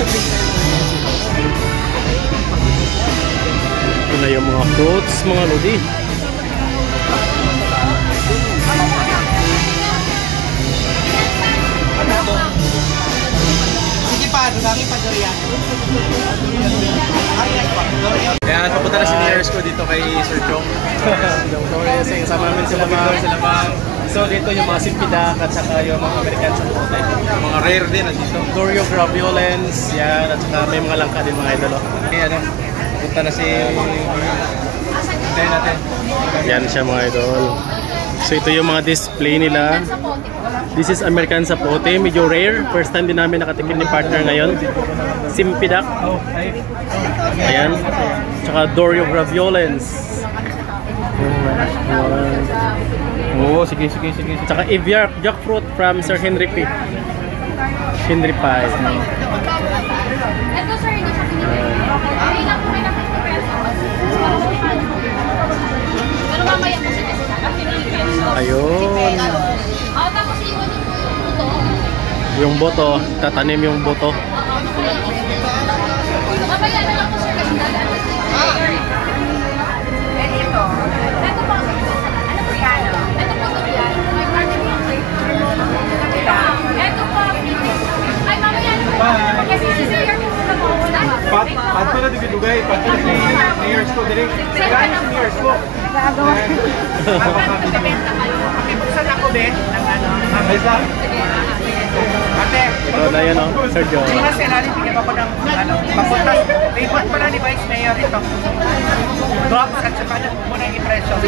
Ito na yung mga fruits, mga lodi. Sige pa, dami pa durian. Kaya papunta na si Mayor's ko dito kay Sir Chong. Kasi kasama namin sila mga. So dito yung mga simpidak at saka yung mga American sa pote. Mga rare din nandito. Dorio Graviolens, yan, at saka may mga langka din mga idolo. Okay, ano? Punta na si... Hintayin natin. Yan siya mga idol. So ito yung mga display nila. This is American Sapote, medyo rare. First time din namin nakatikim ni partner ngayon. Simpidak. Ayan. Tsaka Dorio Graviolens. Oo, sige. Tsaka Eviar jackfruit from Sir Henry P. Henry Pie. Ito sir, hindi siya pinili. Pero mamaya po siya kasi Ayun. tapos iwan yung buto. Yung boto, tatanim yung boto. Mamaya na lang po sir kasi dadaan. Ito. Ito po. Ano po yan? Ito po durian. May party po. Ito po. Ay, mamaya na po. Kasi sisir po na po. Pat pala digidugay. Pat pala si Mayor's ko direct. Kaya si Mayor's ko. Gagawa. Magbibenta kayo. Pakibuksan ako, Ben. Ng ano. Isa. Ate. Ito na yun, oh, Sir Joe. Hindi nga sila rin. Bigyan ako ng ano. Papunta. Report pala ni Vice Mayor ito. Drops at saka na muna yung ipresyo.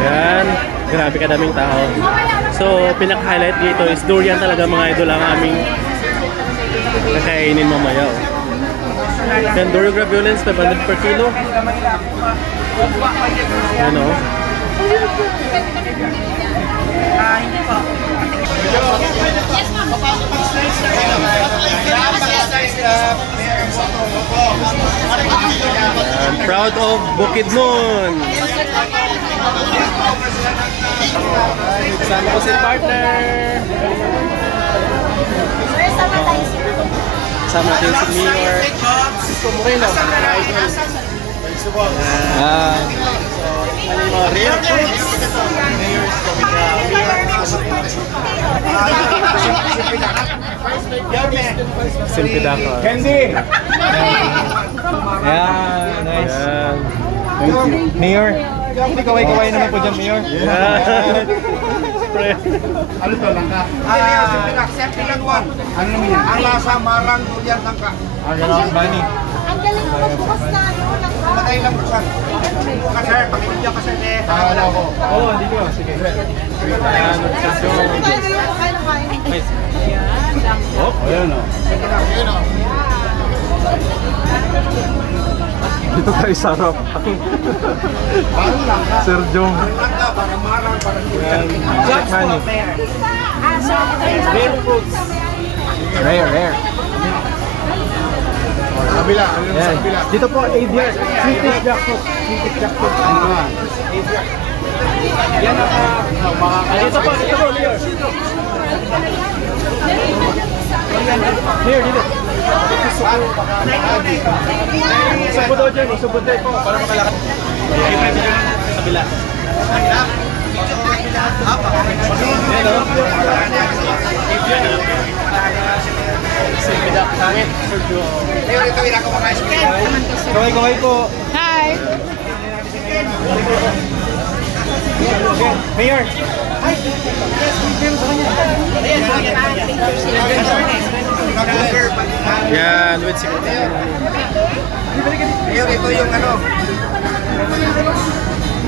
Yan, grabe kadaming tao. So, pinaka-highlight dito is durian talaga mga idol ang aming kakainin mamaya. Oh. Yan, Dorio Graviolens, 500 per kilo. Yan o. Hindi po. And proud of Bukidnon. Kasama ko si partner. Kasama natin si Mayor. Gusto mo rin, no? Ano yung mga real fruits? Mayor's Simpidak. Candy! Yan, nice. Yan. Thank you. Mayor, hindi kaway-kaway naman po dyan, Mayor. Yan. Ano to, langka? Simpidak one. Ano naman yan? Ang lasa, marang, durian, langka. Ah, gano'n, Bani. Ang galing mo magbukas na ano. Matay lang po siya. Sir, pakibigyan ka sir eh. Wala ko. Oo, hindi ko. Sige. Yan. Oh, ayan o. Dito tayo sarap. Parang langka. Sir Jong. Langka, parang marang, parang durian. Jack Manny. Rare fruits. Rare. Kabila, ano yung sa kabila? Dito po, Aviar. Sweetest jackfruit. Ano naman? Yan ang Dito po, Mayor. Mayor, dito. Usubod daw dyan, usubod daw po para makalakad. Sa bila. Simpidak namin, Sir Joe. Mayor, ito yung ako mga-ice cream. Kaway po. Hi! Mayor. Yan, with security. Mayor, ito yung ano.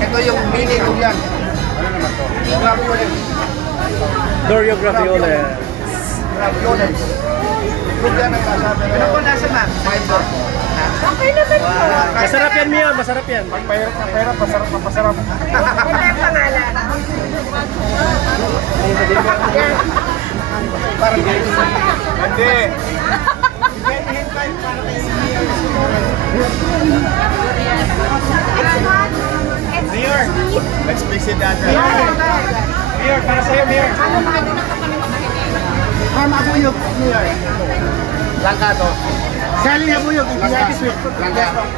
Ito yung mini durian. Ano naman to? Graviolens. Dorio Graviolens. Graviolens. Durian ang lasa. Ano po nasa ma? Fiber. Okay naman po. Masarap yan, Mia. Masarap yan. Pera, pasarap na pasarap. Ito yung pangalan. Parang Hindi. Mayor! Let's fix it that. Mayor, para sa'yo, Mayor. Mabuyog. Langka to. Sali na buyog. Langka.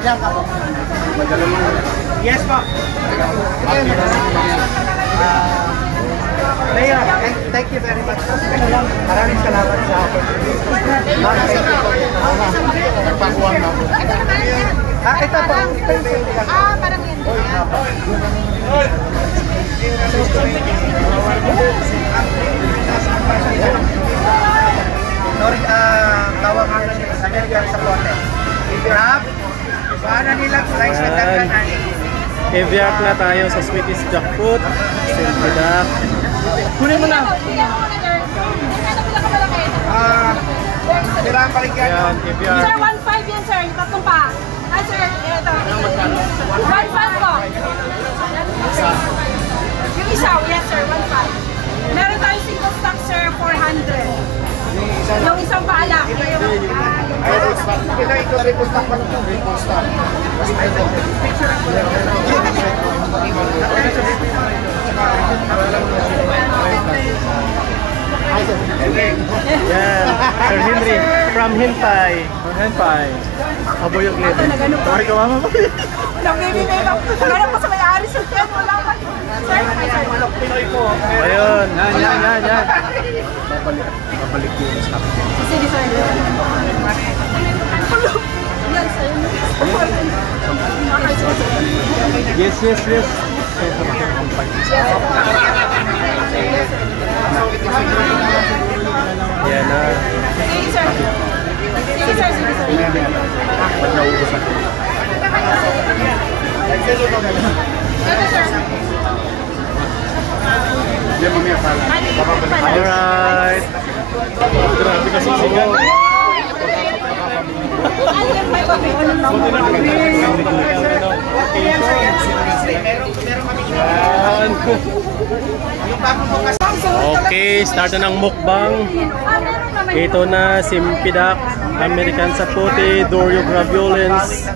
Langka po. Yes po. Mayor, thank you very much. Maraming salamat sa opportunity. Nagpakuwang na po. Ito po. Parang yun. Sorry, tawag nga nila sa American sa pote. Grab, paano nilang slice na dagdagan? Eviac na tayo sa Sweeties Jackfruit. Simple duck. Kunin mo na. Bigyan ko na, sir. Ano pila ka malaki? Kailangan paligyan. Yan, Eviac. Sir, 1.5 yan, sir. Yung tatlong pa. Sir, ito. 1.5 po. Yung isa, yes, sir. 1.5. Meron tayong single stock, sir, 400. Yung isang paalak. Kailangan ito, triple stock pa lang. Triple stock. Yan. Sir Henry. From Henpai. From Henpai. Abuyog ulit. Sorry ka mama. Nag-ibigay ako. Meron pa sa may-ari, sir. Wala pa. Sir, Pinoy po. Ayun. Yan. Babalik yung stock. sige, sir. Yan, sir. Yes. Yan na. Sige, sir. Sige, sir. Ba't naubos ako? Ito, sir. Hindi, mamaya pala. Alright. Grabe kasi sigan. Okay, start na ng mukbang. Ito na Simpidak, American Sapote, Doreo Graviolens.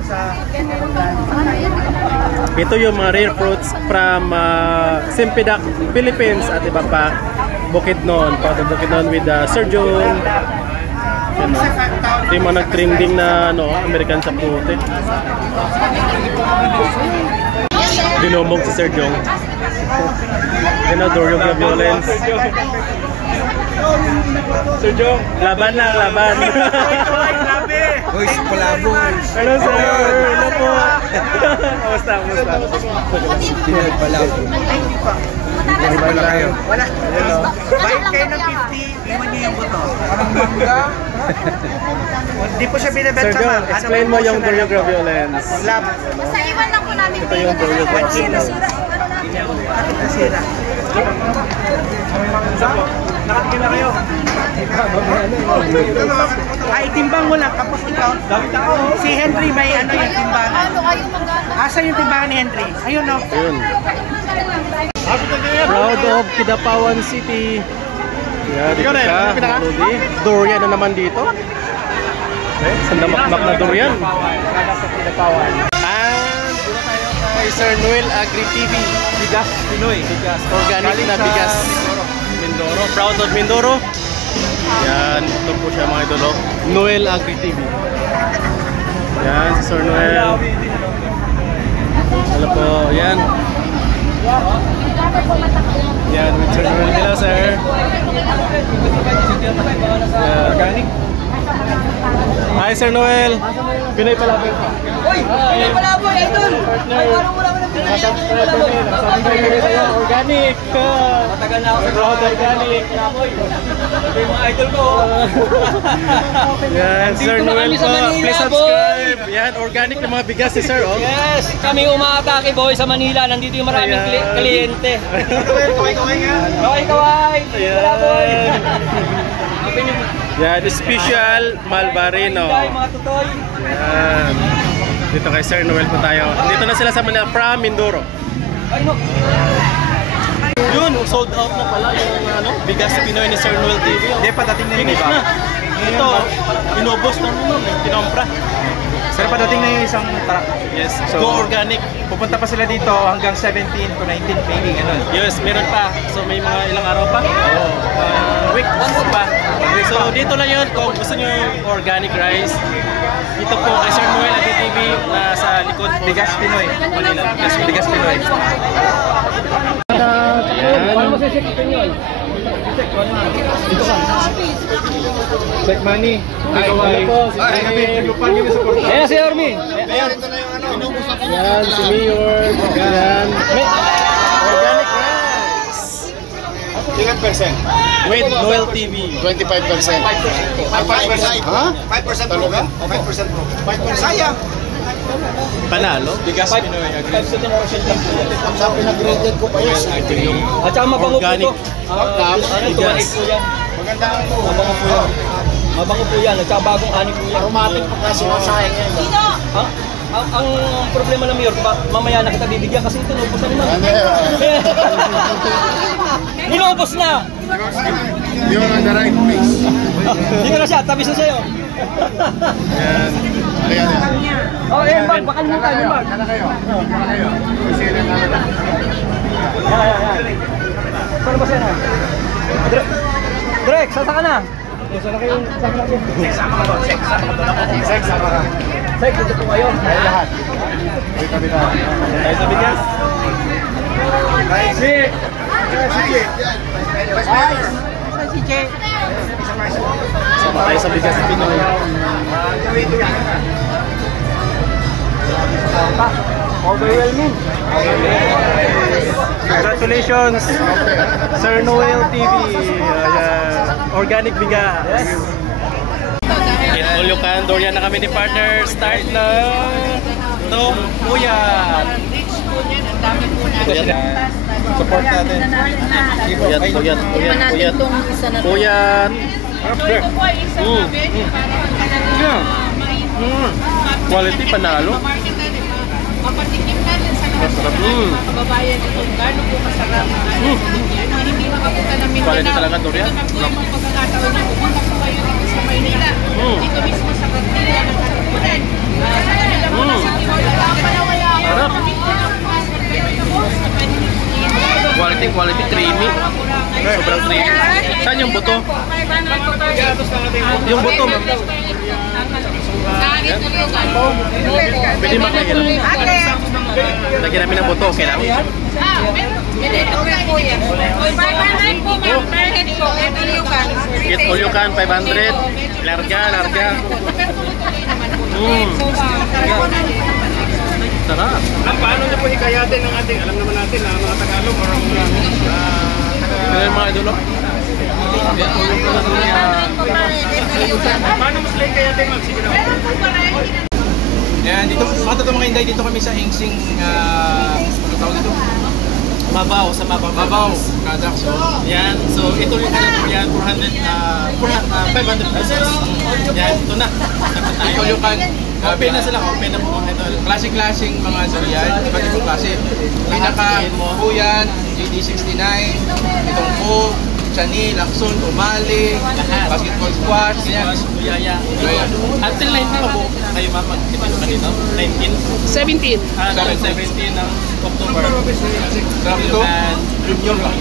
Ito yung mga rare fruits from Simpidak, Philippines at iba pa. Bukidnon, Powder Bukidnon with Sir Jong. Ito yung mga nag-trending na American Sapote. Dinomog si Sir Jong. Yan ang Doreo Graviolens. Sir Jong, laban. Uy, palabo. Hello sir, hello po. Kamusta? Palabo. Wala. Bayad kayo ng 50, iwan niyo yung buto. Parang mangga. Hindi po siya Sir binibenta, Jong, ma'am. explain mo yung Doreo Graviolens. Lab. Basta iwan lang po namin. Ito yung Doreo Graviolens. Bakit nasira? Nakatingin na kayo. Ay, timbang mo lang. Tapos ikaw. Si Henry may yung timbangan. Ano kayo magana? Asa yung timbangan ni Henry? Ayun, no? Ayun. Proud of Kidapawan City. Yeah, dito ka, Rudy. Durian na naman dito. Sandamakmak na durian. And kay Sir Noel Agri TV. Bigas, Pinoy. Bigas. Organic na bigas. Mindoro. Proud of Mindoro. Yan, ito po siya mga idolo. Noel Agri TV. Yan, si Sir Noel. Hello po, yan. Yan, with Sir Noel. Hello, sir. Organic. Hi, Sir Noel. Pinoy Palaboy. Uy! Pinoy Palaboy, idol! Partner. Parang wala ko ng Pinoy Palaboy. Sabi ko kami sa'yo, organic. Matagal na ako sa Proud organic. Palaboy. Ito yung mga idol ko. Yan, Sir Dito na Noel kami sa po. Manila, Please subscribe. Yan, organic na mga bigas si Sir, oh. Yes! Kami umaatake, boy, sa Manila. Nandito yung maraming Ayan. kliyente. Kaway nga. Kaway! Palaboy! Yan, special Malbarino. Ay, mga tutoy. Yan. Dito kay Sir Noel po tayo. Dito na sila sa Manila from Mindoro. Ay, no. Yun, sold out na pala yung bigas Pinoy ni Sir Noel TV. Hindi pa dating na yung Finish iba. na. Ito, Inubos ng kinompra. Sir, padating na yung isang truck. Yes, So, Go Organic. Pupunta pa sila dito hanggang 17 to 19, maybe ganun. Yes, meron pa. So may mga ilang araw pa. Week pa. So dito lang yun kung gusto nyo yung organic rice. Dito po kay Sir Noel at TV na sa likod po. Bigas Pinoy. Manila. Bigas Pinoy. Paano mo sisikitin yun? Check money. Ay, kami, naglupang kami sa portal. Ayan si Armin. Yan, si Mayor. Yan. Organic rice. Ilan percent? With Noel TV. 25%. 5%. Ha? 5% talaga? 5% pro. 5%. Sayang. Panalo. Bigas Pinoy. 5 to 10% lang po yan. Sa pinag-graded ko pa yun. Ito yung At saka mabango po Organic. ito. Ano, tumalit po yan. Maganda ang Mabango po yan. Mabango po yan. At saka bagong ani po yan. aromatic pa kasi masayang yan. Ang problema ng Mayor, mamaya na kita bibigyan kasi ito nubos na naman. Ninubos na! You're on the right place. Dito na siya, tabi siya sa'yo. Ayan. Oh, eh, Mark, baka limutan niyo, Mark. Sana kayo. Kasi yun ang namin. Yan. Saan ba siya na? Drek, saan ka na? Saan kayo? Sex, sama ka. Sek, dito po kayo. Tayo lahat. Uy, kami na. tayo sa bigas. Sama tayo sa bigas Pinoy. Overwhelming. Congratulations, Sir Noel TV. Organic bigas. Get all you can. Dorian na kami ni partner. Start na itong puyat. Support natin. Puyat. Puyat. Quality panalo. Mapatikim natin sa lahat ng mga kababayan ito. Gano'n po masarap. Hindi makapunta ng Mindanao. Quality talaga, Dorian. Ito na po yung pagkakataon na pumunta po kayo dito sa Maynila. Dito mismo sa Castilla ng Katipunan. Sa kanila po sa Timor. Harap. Quality, creamy. Sobrang creamy. Saan yung buto? Yung buto, ma'am. Pwede makahirap. Lagyan namin ng buto, okay lang? Get all you can, 500. Larga. Sarap. Paano niyo po hikayatin ng ating, alam naman natin na mga Tagalog or Ano yung mga idolo? paano mas lang kayatin, ma'am? Sige na. Yan, dito, mga Inday, dito kami sa Hingsing, ano tawag dito? Mabaw, sa Mabaw. Kadak, so, yan. So, ito yung yan, 500 pesos. Yan, ito na. Ito yung open na sila, open na po mga idol. Klaseng-klaseng mga durian, iba't ibang klase. Pinaka-puyan, GD69, itong po, Chani, Lakson, Umali, basketball squash, ganyan. Buyaya. Until 19 pa po kayo mag-depend pa dito? 19? 17. 17 ng October. Sarap ito. Junior pa.